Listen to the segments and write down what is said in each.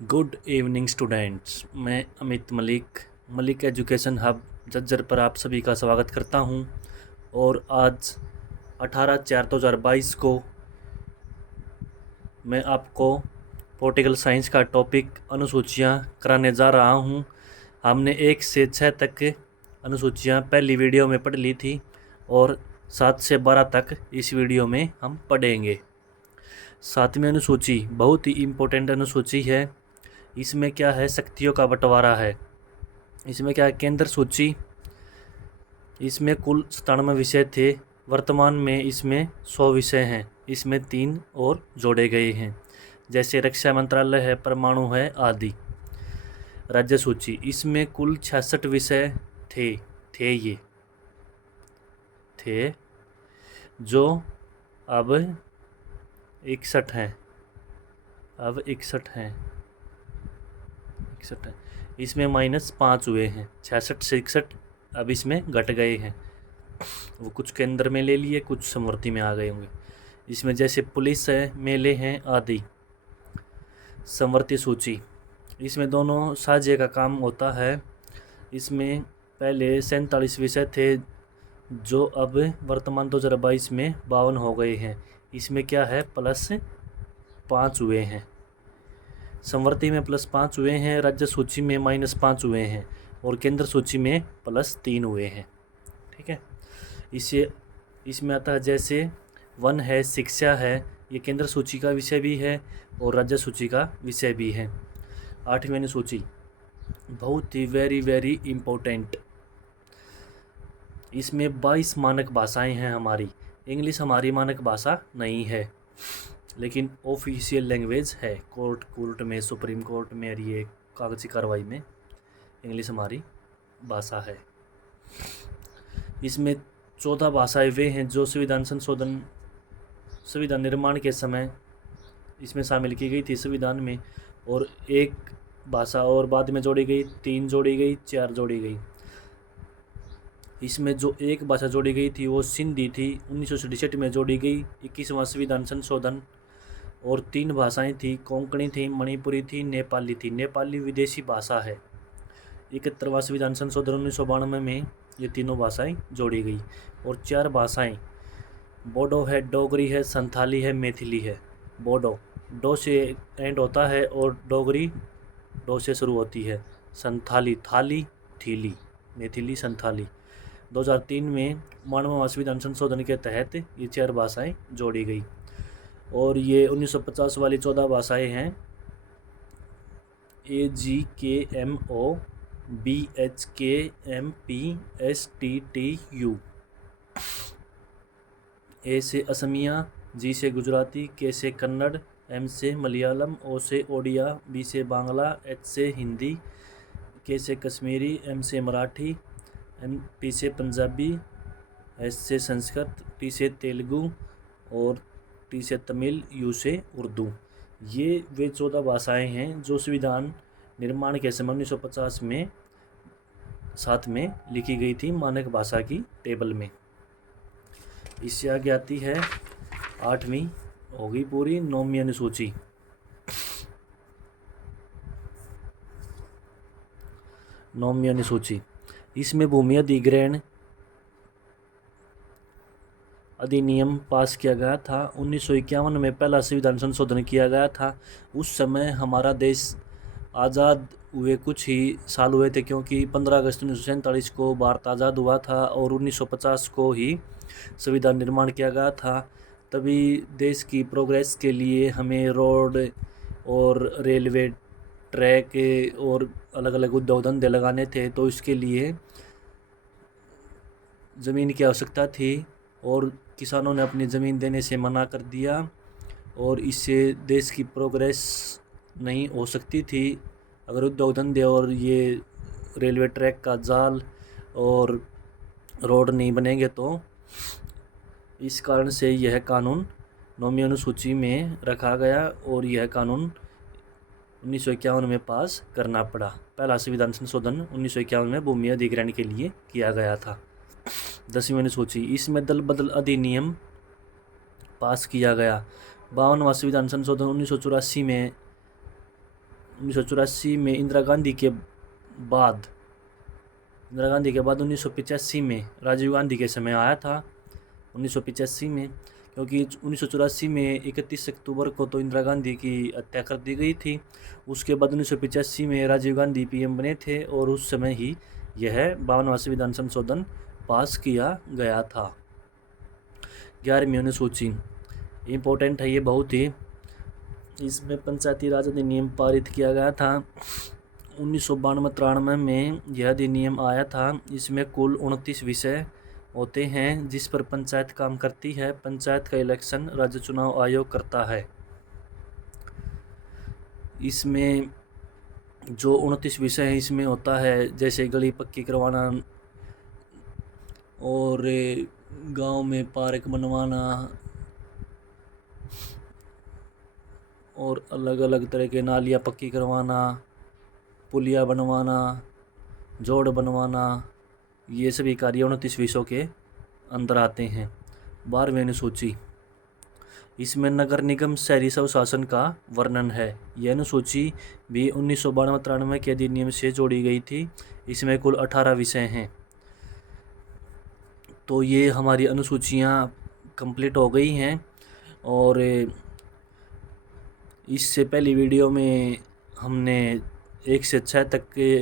Good evening students. मैं Amit Malik education hub Jhajjar पर आप सभी का स्वागत करता हूं। और आज 18/4/2022 को मैं आपको पॉलिटिकल साइंस का टॉपिक अनुसूचियां कराने जा रहा हूं। हमने 1 से 6 तक अनुसूचियां पहली वीडियो में पढ़ ली थी और 7 से 12 तक इस वीडियो में हम पढ़ेंगे। 7वीं अनुसूची बहुत ही इम्पोर्टेंट अनुसूची है। इसमें क्या है, शक्तियों का बंटवारा है। इसमें क्या है, केंद्र सूची। इसमें कुल 97 विषय थे। वर्तमान में इसमें 100 विषय हैं। इसमें 3 और जोड़े गए हैं, जैसे रक्षा मंत्रालय है, परमाणु है आदि। राज्य सूची, इसमें कुल 66 विषय थे जो अब 61 हैं। अब 61 हैं। इसमें -5 हुए हैं। 66 से 61 अब इसमें घट गए हैं। वो कुछ केंद्र में ले लिए, कुछ समवर्ती में आ गए होंगे। इसमें जैसे पुलिस है, मेले हैं आदि। समवर्ती सूची, इसमें दोनों साझे का काम होता है। इसमें पहले 47 विषय थे जो अब वर्तमान 2022 में 52 हो गए हैं। इसमें क्या है, +5 हुए हैं। समवर्ती में +5 हुए हैं, राज्य सूची में -5 हुए हैं और केंद्र सूची में +3 हुए हैं। ठीक है। इसमें आता है जैसे वन है, शिक्षा है, ये केंद्र सूची का विषय भी है और राज्य सूची का विषय भी है। 8वीं अनुसूची बहुत ही वेरी इम्पोर्टेंट। इसमें 22 मानक भाषाएं हैं हमारी। इंग्लिश हमारी मानक भाषा नहीं है, लेकिन ऑफिशियल लैंग्वेज है। कोर्ट में, सुप्रीम कोर्ट में और ये कागजी कार्रवाई में इंग्लिश हमारी भाषा है। इसमें 14 भाषाएं वे हैं जो संविधान निर्माण के समय इसमें शामिल की गई थी संविधान में, और 1 भाषा और बाद में जोड़ी गई, 3 जोड़ी गई, 4 जोड़ी गई। इसमें जो 1 भाषा जोड़ी गई थी वो सिंधी थी, 1967 में जोड़ी गई, 21वां संविधान संशोधन। और 3 भाषाएं थी, कोंकणी थी, मणिपुरी थी, नेपाली थी। नेपाली विदेशी भाषा है। 71वां संविधान संशोधन 1992 में ये तीनों भाषाएं जोड़ी गई। और 4 भाषाएं बोडो है, डोगरी है, संथाली है, मैथिली है। बोडो डो से एंड होता है और डोगरी डो से शुरू होती है। संथाली थाली थीली, मैथिली संथाली। 2003 में 92वां संविधान संशोधन के तहत ये 4 भाषाएं जोड़ी गई। और ये 1950 वाली 14 भाषाएं हैं। AGKMO BHKMPSTTU। ए से असमिया, जी से गुजराती, के से कन्नड़, एम से मलयालम, ओ से ओडिया, बी से बांग्ला, एच से हिंदी, के से कश्मीरी, एम से मराठी, पी से पंजाबी, एस से संस्कृत, टी से तेलुगु और टी से तमिल, यू से उर्दू। ये वे 14 भाषाएं हैं जो संविधान निर्माण के समय 1950 में 7 में लिखी गई थी मानक भाषा की टेबल में। इससे आगे आती है 8वीं, होगी पूरी। 9वीं अनुसूची। 9वीं अनुसूची, इसमें भूमि अधिग्रहण अधिनियम पास किया गया था। 1951 में पहला संविधान संशोधन किया गया था। उस समय हमारा देश आज़ाद हुए कुछ ही साल हुए थे, क्योंकि 15 अगस्त 1947 को भारत आज़ाद हुआ था और 1950 को ही संविधान निर्माण किया गया था। तभी देश की प्रोग्रेस के लिए हमें रोड और रेलवे ट्रैक और अलग अलग उद्योग धंधे लगाने थे, तो इसके लिए ज़मीन की आवश्यकता थी और किसानों ने अपनी ज़मीन देने से मना कर दिया। और इससे देश की प्रोग्रेस नहीं हो सकती थी अगर उद्योग धंधे और ये रेलवे ट्रैक का जाल और रोड नहीं बनेंगे तो। इस कारण से यह कानून 9वीं अनुसूची में रखा गया और यह कानून 1951 में पास करना पड़ा। पहला संविधान संशोधन 1951 में भूमि अधिग्रहण के लिए किया गया था। 10वीं अनुसूची, इसमें दल बदल अधिनियम पास किया गया। 52वां संविधान संशोधन 1984 में 1984 में इंदिरा गांधी के बाद 1985 में राजीव गांधी के समय आया था। 1985 में, क्योंकि 1984 में 31 अक्टूबर को तो इंदिरा गांधी की हत्या कर दी गई थी। उसके बाद 1985 में राजीव गांधी पीएम बने थे और उस समय ही यह 52वां संविधान संशोधन पास किया गया था। 11वीं अनुसूची इम्पोर्टेंट है ये बहुत ही। इसमें पंचायती राज अधिनियम पारित किया गया था 1992-93 में यह अधिनियम आया था। इसमें कुल 29 विषय होते हैं जिस पर पंचायत काम करती है। पंचायत का इलेक्शन राज्य चुनाव आयोग करता है। इसमें जो 29 विषय हैं इसमें होता है जैसे गली पक्की करवाना और गांव में पार्क बनवाना और अलग अलग तरह के नालियाँ पक्की करवाना, पुलिया बनवाना, जोड़ बनवाना, ये सभी कार्य 29 विषयों के अंदर आते हैं। 12वीं अनुसूची, इसमें नगर निगम शहरी स्वशासन का वर्णन है। यह अनुसूची भी 1992-93 के अधिनियम से जोड़ी गई थी। इसमें कुल 18 विषय हैं। तो ये हमारी अनुसूचियाँ कंप्लीट हो गई हैं और इससे पहली वीडियो में हमने 1 से 6 तक के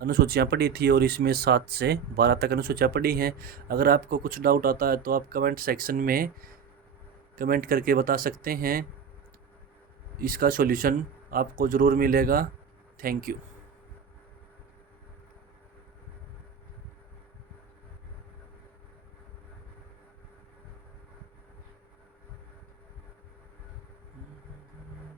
अनुसूचियाँ पढ़ी थी और इसमें 7 से 12 तक अनुसूचियाँ पढ़ी हैं। अगर आपको कुछ डाउट आता है तो आप कमेंट सेक्शन में कमेंट करके बता सकते हैं। इसका सॉल्यूशन आपको ज़रूर मिलेगा। Thank you.